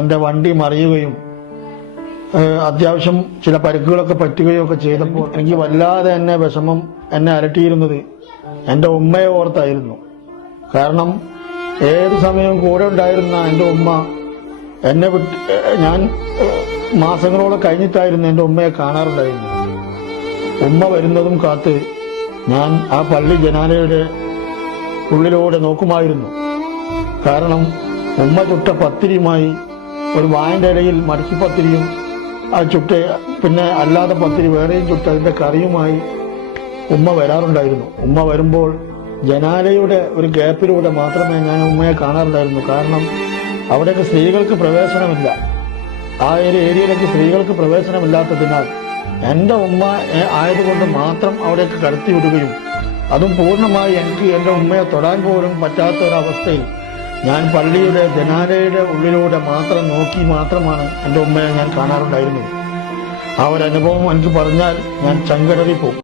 എൻ്റെ വണ്ടി മറിയുകയും അത്യാവശ്യം ചില പരിക്കുകളൊക്കെ പറ്റുകയും ഒക്കെ ചെയ്തപ്പോൾ എനിക്ക് വല്ലാതെ വിഷമം എന്നെ അലട്ടിയിരുന്നത് എൻ്റെ ഉമ്മയെ ഓർത്തായിരുന്നു. കാരണം ഏത് സമയവും കൂടെ ഉണ്ടായിരുന്ന എൻ്റെ ഉമ്മ എന്നെ ഞാൻ മാസങ്ങളോളം കഴിഞ്ഞിട്ടായിരുന്നു എൻ്റെ ഉമ്മയെ കാണാറുണ്ടായിരുന്നു. ഉമ്മ വരുന്നതും കാത്ത് ഞാൻ ആ പള്ളി ജനാലയുടെ ഉള്ളിലൂടെ നോക്കുമായിരുന്നു. കാരണം ഉമ്മ ചുട്ട പത്തിരിയുമായി ഒരു വായന്റെ ഇടയിൽ മടക്കിപ്പത്തിരിയും ആ ചുട്ട പിന്നെ അല്ലാതെ പത്തിരി വേറെയും ചുട്ട അതിന്റെ കറിയുമായി ഉമ്മ വരാറുണ്ടായിരുന്നു. ഉമ്മ വരുമ്പോൾ ജനാലയുടെ ഒരു ഗ്യാപ്പിലൂടെ മാത്രമേ ഞാൻ ഉമ്മയെ കാണാറുണ്ടായിരുന്നു. കാരണം അവിടേക്ക് സ്ത്രീകൾക്ക് പ്രവേശനമില്ല. ആ ഒരു ഏരിയയിലേക്ക് സ്ത്രീകൾക്ക് പ്രവേശനമില്ലാത്തതിനാൽ എൻ്റെ ഉമ്മ ആയതുകൊണ്ട് മാത്രം അവിടേക്ക് കടത്തിവിടുകയും അതും പൂർണ്ണമായി എനിക്ക് എൻ്റെ ഉമ്മയെ തൊടാൻ പോലും പറ്റാത്ത ഒരവസ്ഥയിൽ ഞാൻ പള്ളിയുടെ ജനാലയുടെ ഉള്ളിലൂടെ മാത്രമാണ് എൻ്റെ ഉമ്മയെ ഞാൻ കാണാറുണ്ടായിരുന്നത്. ആ ഒരു അനുഭവം എനിക്ക് പറഞ്ഞാൽ ഞാൻ ചങ്കടറി പോകും.